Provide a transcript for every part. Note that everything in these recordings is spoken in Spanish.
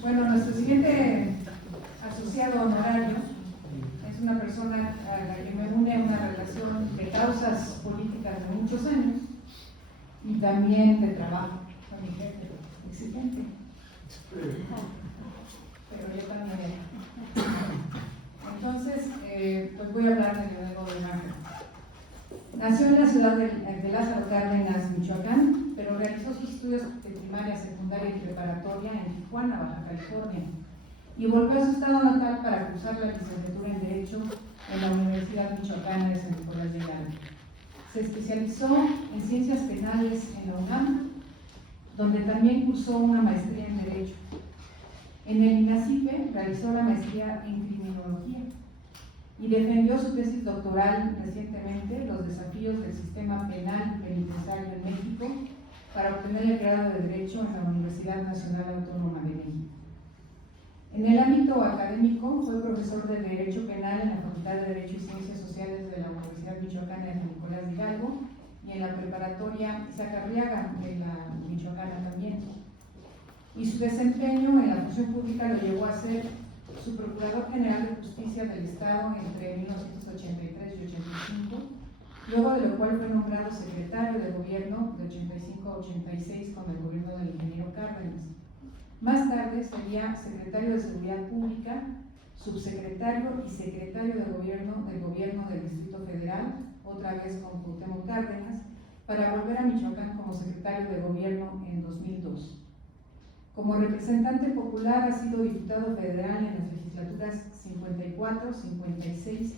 Bueno, nuestro siguiente asociado honorario es una persona a la que me une una relación de causas políticas de muchos años y también de trabajo. Con mi jefe exigente, pero yo también. Entonces, pues voy a hablar de Leonardo de Magno. Nació en la ciudad de Lázaro Cárdenas, Michoacán, pero realizó sus estudios de primaria, secundaria y preparatoria en Tijuana, Baja California, y volvió a su estado natal para cursar la licenciatura en Derecho en la Universidad Michoacana de San Nicolás de Hidalgo. Se especializó en Ciencias Penales en la UNAM, donde también cursó una maestría en Derecho. En el INACIPE realizó la maestría en Criminología y defendió su tesis doctoral recientemente, Los desafíos del sistema penal y penitenciario en México, para obtener el grado de Derecho en la Universidad Nacional Autónoma de México. En el ámbito académico fue profesor de Derecho Penal en la Facultad de Derecho y Ciencias Sociales de la Universidad Michoacana de San Nicolás de Hidalgo y en la preparatoria Isaac Arriaga de la Michoacana también. Y su desempeño en la función pública lo llevó a ser su Procurador General de Justicia del Estado entre 1983 y 85, luego de lo cual fue nombrado secretario de Gobierno de 85 a 86 con el gobierno del ingeniero Cárdenas. Más tarde sería secretario de Seguridad Pública, subsecretario y secretario de Gobierno del Distrito Federal, otra vez con Cuauhtémoc Cárdenas, para volver a Michoacán como secretario de Gobierno en 2002. Como representante popular ha sido diputado federal en las legislaturas 54, 56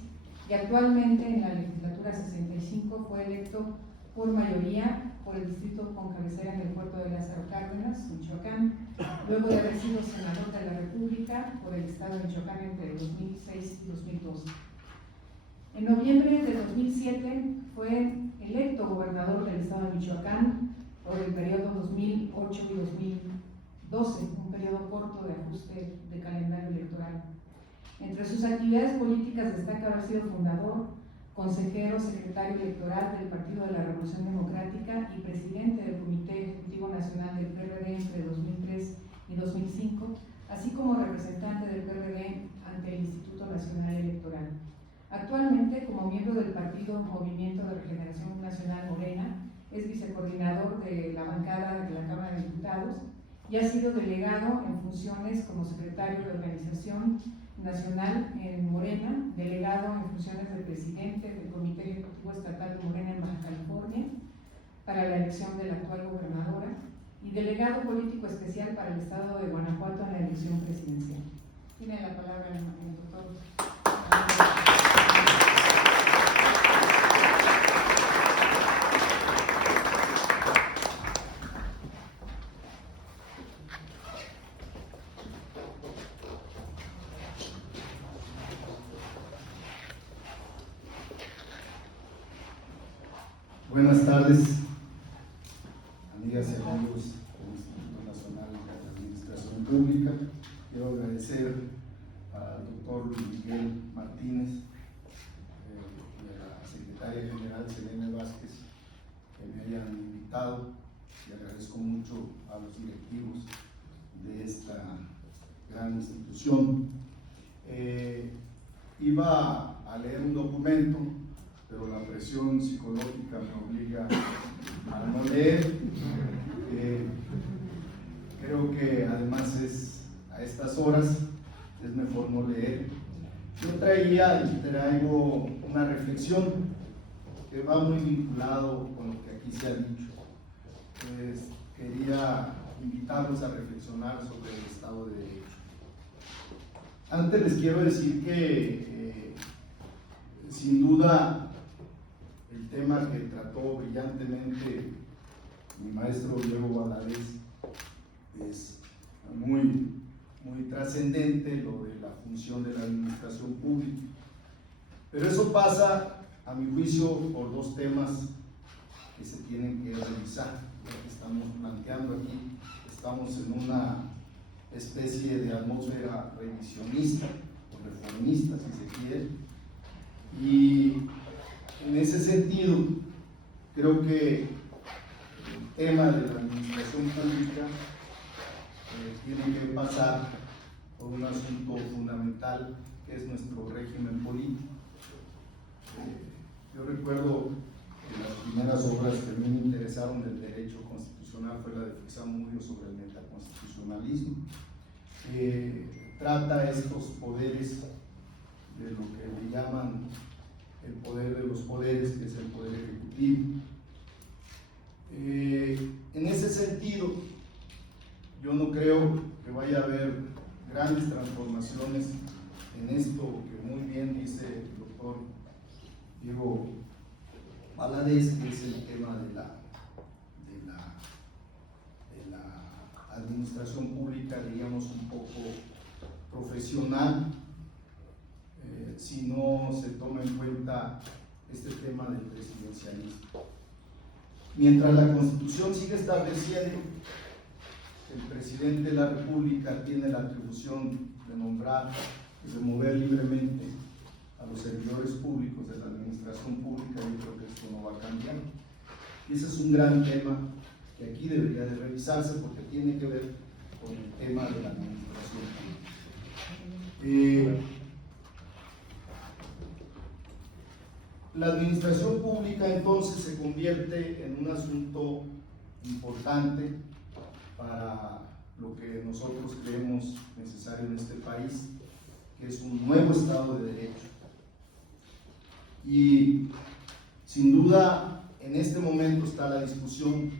y actualmente en la legislatura 65 fue electo por mayoría por el distrito con cabecera en el puerto de Lázaro Cárdenas, Michoacán, luego de haber sido senador de la República por el estado de Michoacán entre 2006 y 2012. En noviembre de 2007 fue electo gobernador del estado de Michoacán por el periodo 2008 y 2012, un periodo corto de ajuste de calendario electoral. Entre sus actividades políticas destaca haber sido fundador, consejero, secretario electoral del Partido de la Revolución Democrática y presidente del Comité Ejecutivo Nacional del PRD entre 2003 y 2005, así como representante del PRD ante el Instituto Nacional Electoral. Actualmente, como miembro del Partido Movimiento de Regeneración Nacional Morena, es vicecoordinador de la bancada de la Cámara de Diputados y ha sido delegado en funciones como secretario de Organización Nacional en Morena, delegado en funciones de presidente del Comité Ejecutivo Estatal de Morena en Baja California para la elección de la actual gobernadora y delegado político especial para el estado de Guanajuato en la elección presidencial. Tiene la palabra el doctor. Buenas tardes, amigas y amigos del Instituto Nacional de Administración Pública. Quiero agradecer al doctor Luis Miguel Martínez y a la secretaria general Selene Vázquez que me hayan invitado, y agradezco mucho a los directivos de esta gran institución. Iba a leer un documento, pero la presión psicológica me obliga a no leer. Creo que además a estas horas es mejor no leer. Yo traigo una reflexión que va muy vinculado con lo que aquí se ha dicho. Quería invitarlos a reflexionar sobre el Estado de Derecho. Antes les quiero decir que sin duda el tema que trató brillantemente mi maestro Diego Valadez es muy trascendente, lo de la función de la administración pública. Pero eso pasa, a mi juicio, por dos temas que se tienen que revisar. Lo que estamos planteando aquí, estamos en una especie de atmósfera revisionista o reformista, si se quiere, y en ese sentido creo que el tema de la administración pública tiene que pasar por un asunto fundamental que es nuestro régimen político. Yo recuerdo que las primeras obras que a mí me interesaron del derecho constitucional fue la de Fixamudio sobre el metaconstitucionalismo. Trata estos poderes de lo que le llaman el poder de los poderes, que es el poder ejecutivo. En ese sentido, yo no creo que vaya a haber grandes transformaciones en esto que muy bien dice el doctor Diego Valadez, que es el tema de la administración pública, digamos, un poco profesional, si no se toma en cuenta este tema del presidencialismo. Mientras la Constitución sigue estableciendo que el presidente de la República tiene la atribución de nombrar y de mover libremente a los servidores públicos de la administración pública, yo creo que esto no va a cambiar. Y ese es un gran tema que aquí debería de revisarse porque tiene que ver con el tema de la administración pública. La administración pública entonces se convierte en un asunto importante para lo que nosotros creemos necesario en este país, que es un nuevo Estado de Derecho. Y sin duda en este momento está la discusión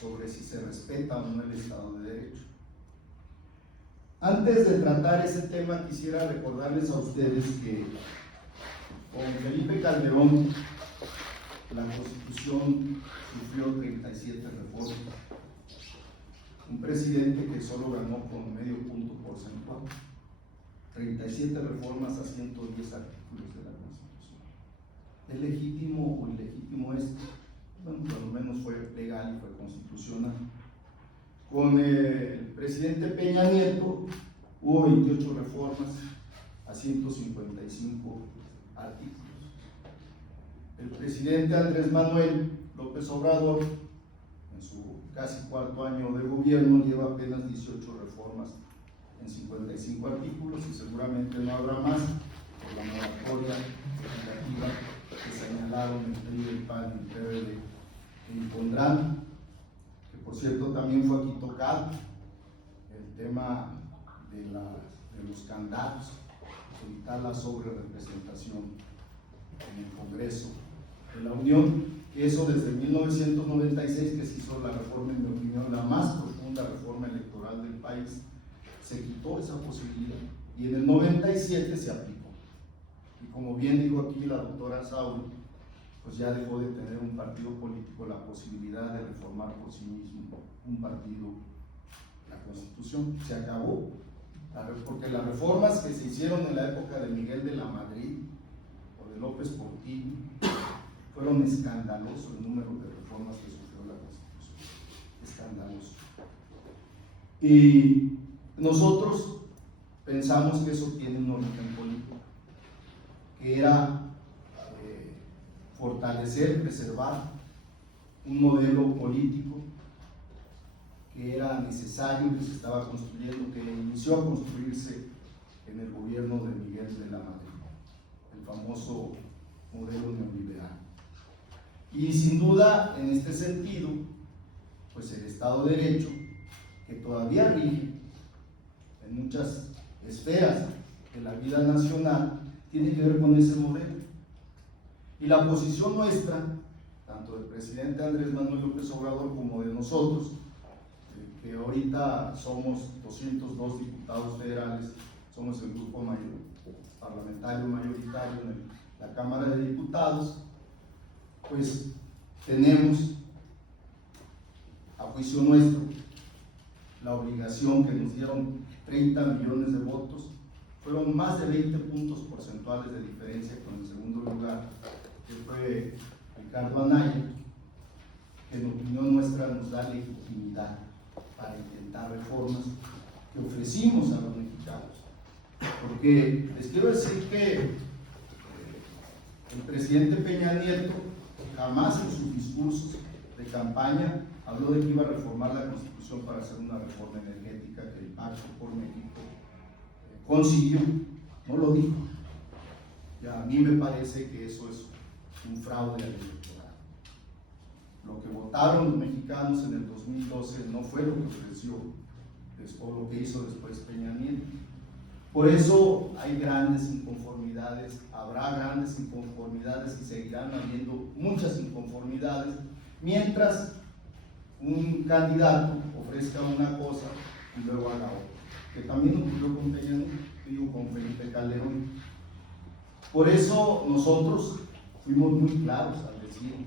sobre si se respeta o no el Estado de Derecho. Antes de tratar ese tema, quisiera recordarles a ustedes que con Felipe Calderón la Constitución sufrió 37 reformas. Un presidente que solo ganó con medio punto porcentual. 37 reformas a 110 artículos de la Constitución. ¿Es legítimo o ilegítimo esto? Bueno, por lo menos fue legal y fue constitucional. Con el presidente Peña Nieto hubo 28 reformas a 155 artículos. El presidente Andrés Manuel López Obrador, en su casi cuarto año de gobierno, lleva apenas 18 reformas en 55 artículos y seguramente no habrá más por la moratoria legislativa que señalaron el PRI, el PAN y el PRD que impondrán, que por cierto también fue aquí tocado el tema de los candados, evitar la sobrerepresentación en el Congreso de la Unión, que eso desde 1996 que se hizo la reforma, en mi opinión, la más profunda reforma electoral del país, se quitó esa posibilidad y en el 97 se aplicó. Y como bien dijo aquí la doctora Saúl, pues ya dejó de tener un partido político la posibilidad de reformar por sí mismo un partido la Constitución. Se acabó, porque las reformas que se hicieron en la época de Miguel de la Madrid o de López Portillo fueron escandalosos el número de reformas que sufrió la Constitución. Escandaloso. Y nosotros pensamos que eso tiene un origen político, que era fortalecer, preservar un modelo político que era necesario, que se estaba construyendo, que inició a construirse en el gobierno de Miguel de la Madrid, el famoso modelo neoliberal. Y sin duda, en este sentido, pues el Estado de Derecho, que todavía rige en muchas esferas de la vida nacional, tiene que ver con ese modelo. Y la posición nuestra, tanto del presidente Andrés Manuel López Obrador como de nosotros, que ahorita somos 202 diputados federales, somos el grupo parlamentario mayoritario en la Cámara de Diputados, pues tenemos, a juicio nuestro, la obligación que nos dieron 30 millones de votos, fueron más de 20 puntos porcentuales de diferencia con el segundo lugar, que fue Ricardo Anaya, que en opinión nuestra nos da legitimidad para intentar reformas que ofrecimos a los mexicanos. Porque les quiero decir que el presidente Peña Nieto jamás en sus discursos de campaña habló de que iba a reformar la Constitución para hacer una reforma energética que el Pacto por México consiguió, no lo dijo. Y a mí me parece que eso es un fraude electoral. Lo que votaron los mexicanos en el 2012 no fue lo que ofreció o lo que hizo después Peña Nieto. Por eso hay grandes inconformidades, habrá grandes inconformidades y seguirán habiendo muchas inconformidades, mientras un candidato ofrezca una cosa y luego haga otra, que también ocurrió con Peña Nieto, con Felipe Calderón. Por eso nosotros fuimos muy claros al decir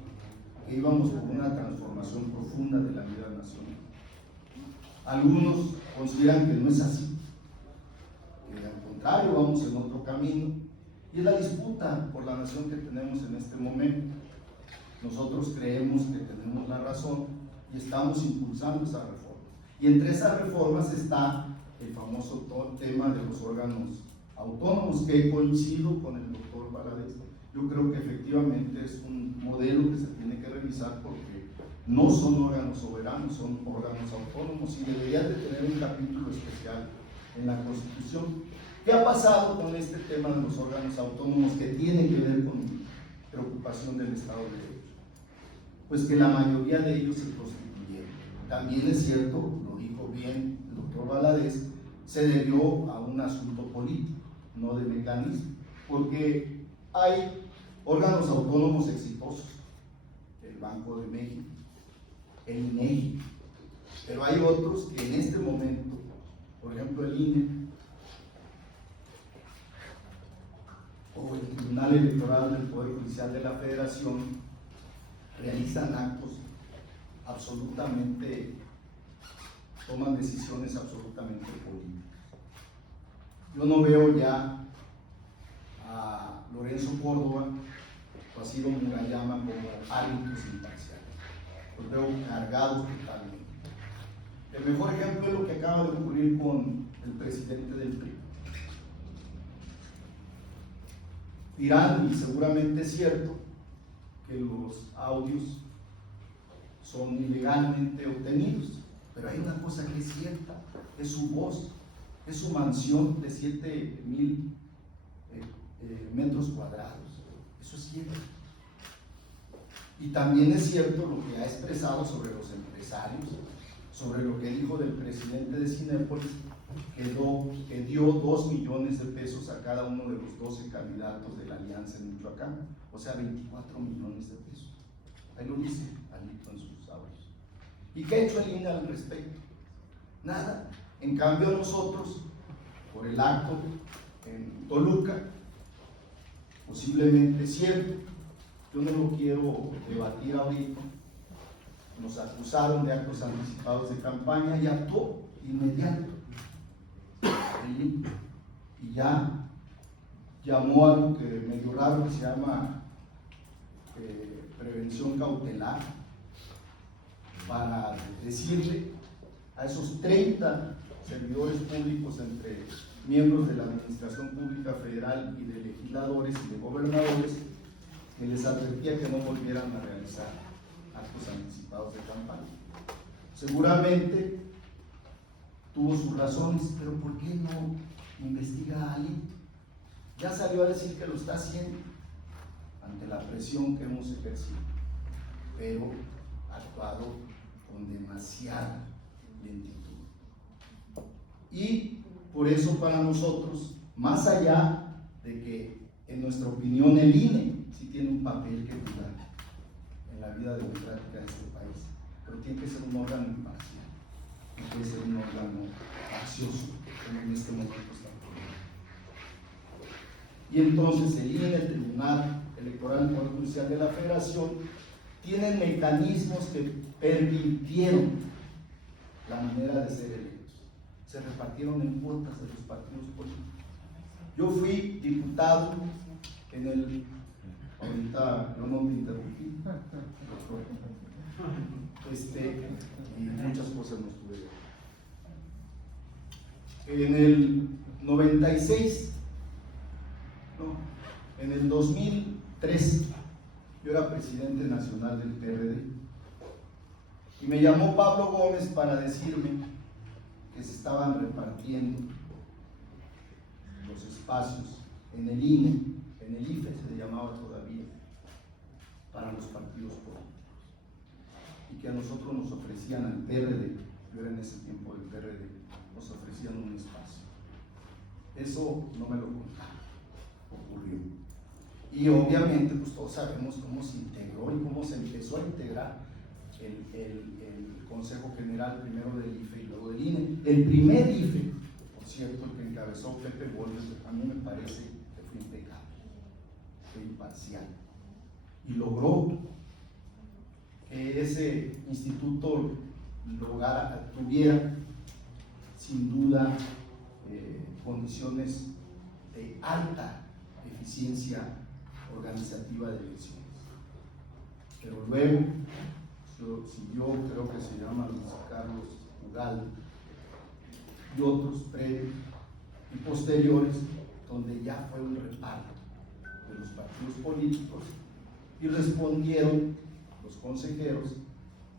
que íbamos por una transformación profunda de la vida nacional. Algunos consideran que no es así, que al contrario vamos en otro camino, y es la disputa por la nación que tenemos en este momento. Nosotros creemos que tenemos la razón y estamos impulsando esa reforma. Y entre esas reformas está el famoso tema de los órganos autónomos, que coincido con el doctor Valadez. Yo creo que efectivamente es un modelo que se tiene que revisar porque no son órganos soberanos, son órganos autónomos y deberían de tener un capítulo especial en la Constitución. ¿Qué ha pasado con este tema de los órganos autónomos que tiene que ver con preocupación del Estado de Derecho? Pues que la mayoría de ellos se constituyeron. También es cierto, lo dijo bien el doctor Valadez, se debió a un asunto político, no de mecanismo, porque hay órganos autónomos exitosos, el Banco de México, el INEGI, pero hay otros que en este momento, por ejemplo el INE o el Tribunal Electoral del Poder Judicial de la Federación, realizan actos absolutamente, toman decisiones absolutamente políticas. Yo no veo ya a Lorenzo Córdoba o a Ciro Murayama como árbitros imparciales. Los veo cargados totalmente. El mejor ejemplo es lo que acaba de ocurrir con el presidente del PRI. Dirán, y seguramente es cierto, que los audios son ilegalmente obtenidos, pero hay una cosa que es cierta, es su voz, es su mansión de 7,000 metros cuadrados, eso es cierto. Y también es cierto lo que ha expresado sobre los empresarios, sobre lo que dijo del presidente de Cinépolis, que dio 2 millones de pesos a cada uno de los 12 candidatos de la alianza en Michoacán, o sea 24 millones de pesos. Ahí lo dice Alito en sus audios. ¿Y qué ha hecho el INE al respecto? Nada. En cambio nosotros, por el acto en Toluca, posiblemente cierto, yo no lo quiero debatir ahorita, nos acusaron de actos anticipados de campaña y actuó inmediato y ya llamó a algo que medio raro que se llama prevención cautelar, para decirle a esos 30 servidores públicos, entre miembros de la Administración Pública Federal y de legisladores y de gobernadores, que les advertía que no volvieran a realizar actos anticipados de campaña. Seguramente tuvo sus razones, pero ¿por qué no investiga a Alito? Ya salió a decir que lo está haciendo ante la presión que hemos ejercido, pero ha actuado con demasiada lentitud. Y por eso para nosotros, más allá de que en nuestra opinión el INE sí tiene un papel que jugar en la vida democrática de este país, pero tiene que ser un órgano imparcial, no puede ser un órgano faccioso como en este momento está ocurriendo. Y entonces el INE, el Tribunal Electoral del Poder Judicial de la Federación, tienen mecanismos que permitieron la manera de ser electos. Se repartieron en cuotas de los partidos políticos. Yo fui diputado en el... Ahorita no me interrumpí, y muchas cosas no estuve. En el 96, no, en el 2003, yo era presidente nacional del PRD Y me llamó Pablo Gómez para decirme que se estaban repartiendo los espacios en el INE, en el IFE se le llamaba todavía, para los partidos políticos. Y que a nosotros nos ofrecían, al PRD, yo era en ese tiempo del PRD, nos ofrecían un espacio. Eso no me lo contaron, ocurrió. Y obviamente, pues todos sabemos cómo se integró y cómo se empezó a integrar el Consejo General, primero del IFE y luego del INE. El primer IFE, por cierto, el que encabezó Pepe Boles, a mí me parece que fue impecable, fue imparcial, y logró que ese instituto tuviera, sin duda, condiciones de alta eficiencia organizativa de elecciones. Pero luego siguió, creo que se llama Luis Carlos Ugalde, y otros previos y posteriores, donde ya fue un reparto de los partidos políticos y respondieron los consejeros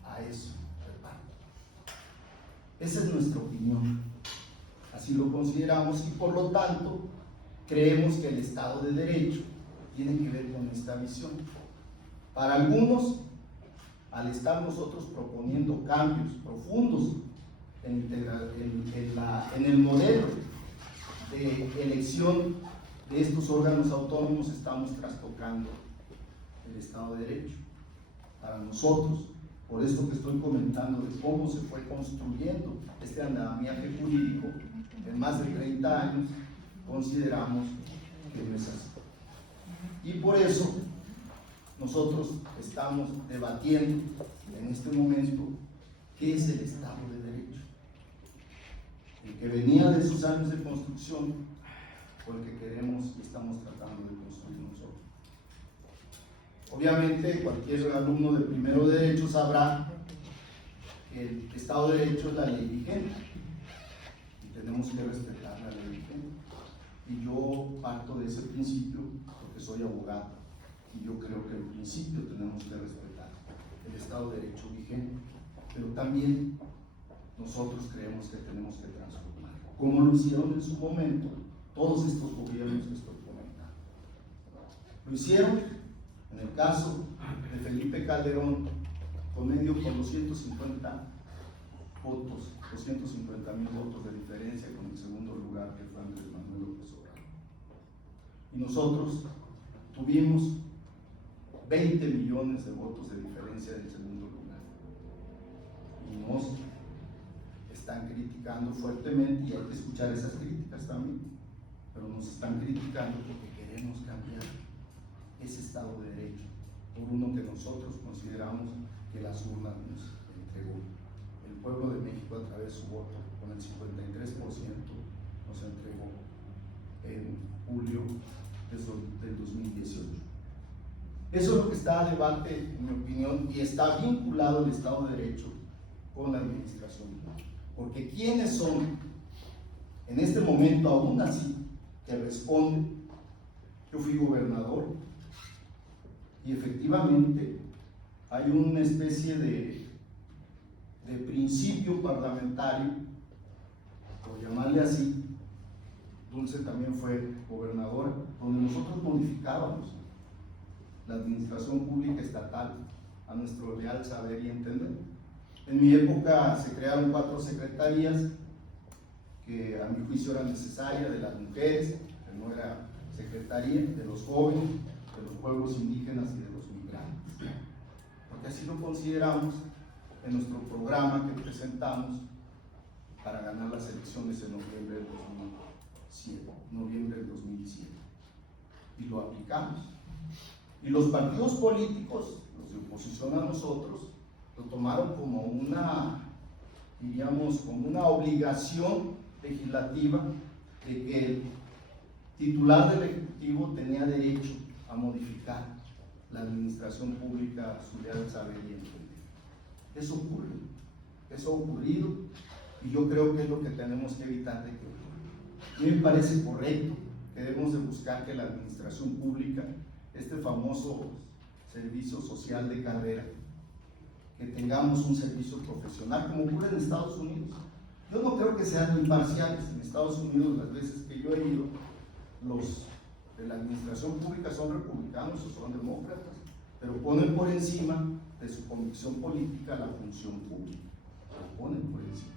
a ese reparto. Esa es nuestra opinión, así lo consideramos, y por lo tanto creemos que el Estado de Derecho tiene que ver con esta visión. Para algunos, al estar nosotros proponiendo cambios profundos en el modelo de elección de estos órganos autónomos, estamos trastocando el Estado de Derecho. Para nosotros, por esto que estoy comentando de cómo se fue construyendo este andamiaje jurídico en más de 30 años, consideramos que no es así. Y por eso nosotros estamos debatiendo en este momento qué es el Estado de Derecho, el que venía de sus años de construcción o el que queremos y estamos tratando de construir nosotros. Obviamente cualquier alumno de primero de Derecho sabrá que el Estado de Derecho es la ley vigente y tenemos que respetar la ley vigente. Y yo parto de ese principio porque soy abogado y yo creo que en principio tenemos que respetar el Estado de Derecho vigente, pero también nosotros creemos que tenemos que transformar, como lo hicieron en su momento todos estos gobiernos que estoy comentando. Lo hicieron en el caso de Felipe Calderón con los 150 votos, 250,000 votos de diferencia con el segundo lugar, que fue Andrés Manuel López Obrador. Y nosotros tuvimos 20 millones de votos de diferencia del segundo lugar. Y nos están criticando fuertemente, y hay que escuchar esas críticas también, pero nos están criticando porque queremos cambiar ese Estado de Derecho por uno que nosotros consideramos que las urnas nos entregó. El pueblo de México, a través de su voto, con el 53%, nos entregó en julio del 2018. Eso es lo que está a debate, en mi opinión, y está vinculado el Estado de Derecho con la administración. Porque ¿quiénes son en este momento, aún así, que responden? Yo fui gobernador y efectivamente hay una especie de principio parlamentario, por llamarle así. Dulce también fue gobernadora, donde nosotros modificábamos la administración pública estatal a nuestro leal saber y entender. En mi época se crearon 4 secretarías que a mi juicio eran necesarias: de las mujeres, que no era secretaría, de los jóvenes, de los pueblos indígenas y de los migrantes, porque así lo consideramos en nuestro programa que presentamos para ganar las elecciones en noviembre del 2007, y lo aplicamos. Y los partidos políticos, los de oposición a nosotros, lo tomaron como una, diríamos, como una obligación legislativa de que el titular del Ejecutivo tenía derecho a modificar la administración pública a su leal saber y entender. Eso ocurre, eso ha ocurrido, y yo creo que es lo que tenemos que evitar de que ocurra. A mí me parece correcto que debemos de buscar que la administración pública, este famoso servicio social de carrera, que tengamos un servicio profesional, como ocurre en Estados Unidos. Yo no creo que sean imparciales. En Estados Unidos, las veces que yo he ido, los de la administración pública son republicanos o son demócratas, pero ponen por encima de su convicción política la función pública. La ponen por encima.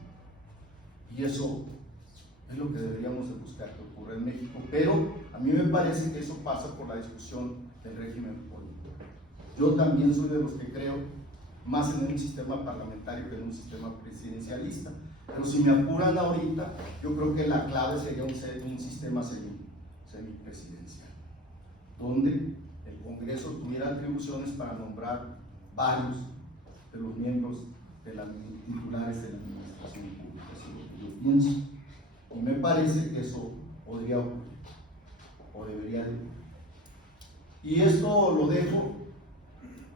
Y eso es lo que deberíamos de buscar que ocurra en México, pero a mí me parece que eso pasa por la discusión del régimen político. Yo también soy de los que creo más en un sistema parlamentario que en un sistema presidencialista, pero si me apuran ahorita, yo creo que la clave sería un sistema semipresidencial, donde el Congreso tuviera atribuciones para nombrar varios de los miembros de las titulares de la administración pública. Eso es lo que yo pienso, y me parece que eso podría ocurrir, o debería de ocurrir. Y esto lo dejo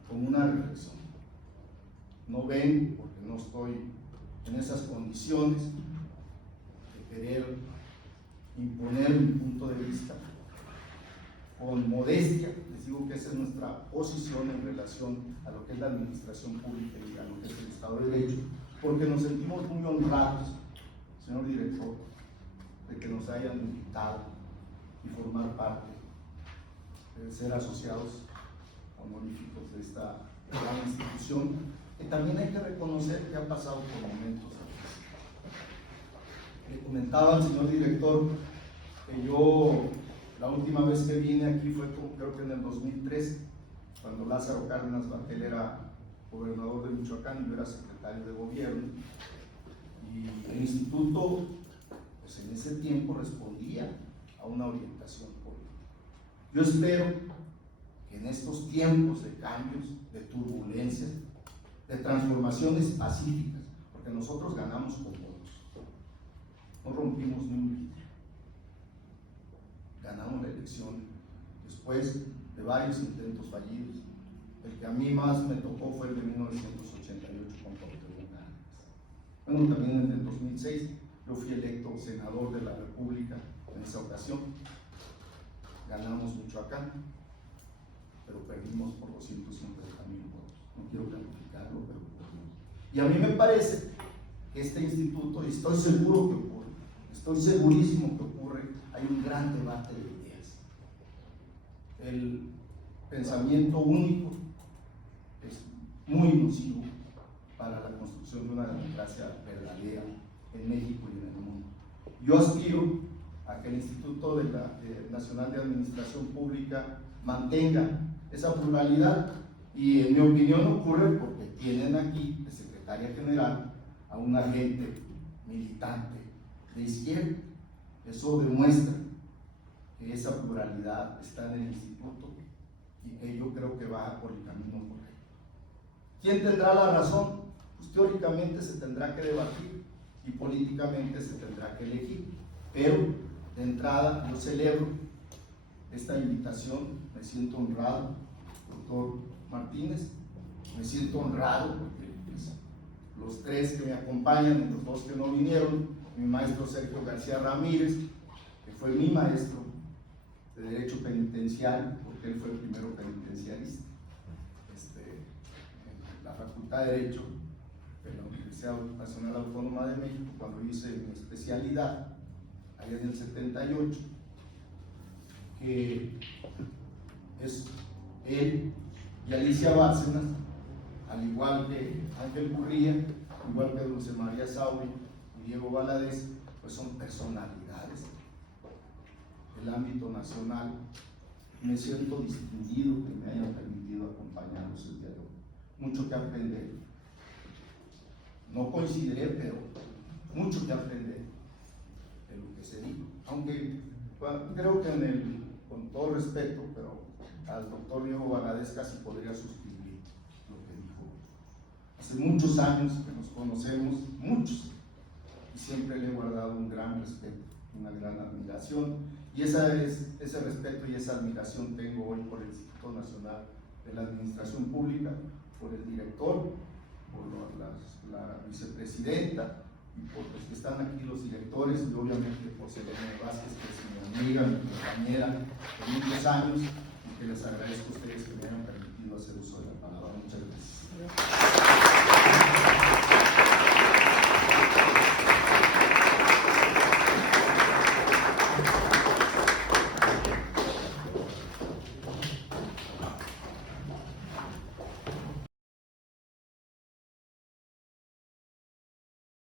como una reflexión. No ven, porque no estoy en esas condiciones de querer imponer mi punto de vista. Con modestia les digo que esa es nuestra posición en relación a lo que es la administración pública y a lo que es el Estado de Derecho, porque nos sentimos muy honrados, señor director, de que nos hayan invitado y formar parte, de ser asociados honoríficos de esta gran institución, que también hay que reconocer que ha pasado por momentos difíciles. Le comentaba al señor director que yo, la última vez que vine aquí fue creo que en el 2003, cuando Lázaro Cárdenas Batel era gobernador de Michoacán y yo era secretario de gobierno, y el instituto, pues en ese tiempo respondía a una orientación política. Yo espero que en estos tiempos de cambios, de turbulencias, de transformaciones pacíficas, porque nosotros ganamos con votos, no rompimos ni un vidrio, ganamos la elección después de varios intentos fallidos. El que a mí más me tocó fue el de 1988 con Cuauhtémoc Cárdenas. Bueno, también en el 2006 yo fui electo senador de la República en esa ocasión. Ganamos Michoacán, pero perdimos por 250,000 votos. No quiero calificarlo, pero perdimos. Y a mí me parece que este instituto, y estoy seguro que ocurre, estoy segurísimo que ocurre, hay un gran debate de ideas. El pensamiento único es muy nocivo para la construcción de una democracia verdadera en México y en el mundo. Yo aspiro a que el Instituto Nacional de Administración Pública mantenga esa pluralidad, y en mi opinión ocurre porque tienen aquí de secretaria general a una gente militante de izquierda. Eso demuestra que esa pluralidad está en el instituto y que yo creo que va por el camino correcto. ¿Quién tendrá la razón? Pues teóricamente se tendrá que debatir y políticamente se tendrá que elegir, pero de entrada yo celebro esta invitación, me siento honrado, doctor Martínez, me siento honrado porque pues, los tres que me acompañan y los dos que no vinieron, mi maestro Sergio García Ramírez, que fue mi maestro de Derecho Penitenciario, porque él fue el primero penitenciarista en la Facultad de Derecho de la Universidad Nacional Autónoma de México, cuando hice mi especialidad, allá en el 78, que es él y Alicia Bárcenas, al igual que Ángel Gurría, igual que Dulce María Sauri y Diego Valadez, pues son personalidades del ámbito nacional. Me siento distinguido que me hayan permitido acompañarlos el día de hoy. Mucho que aprender. No coincidiré, pero mucho que aprender de lo que se dijo. Aunque creo que con todo respeto, pero al doctor Diego Valadez casi podría suscribir lo que dijo. Hace muchos años que nos conocemos, muchos, y siempre le he guardado un gran respeto, una gran admiración, y ese respeto y esa admiración tengo hoy por el Instituto Nacional de la Administración Pública, por el director, por la vicepresidenta y por los que están aquí, los directores, y obviamente por Selene Vázquez, que es mi amiga, mi compañera de muchos años, y que les agradezco a ustedes que me hayan permitido hacer uso de la palabra. Muchas gracias.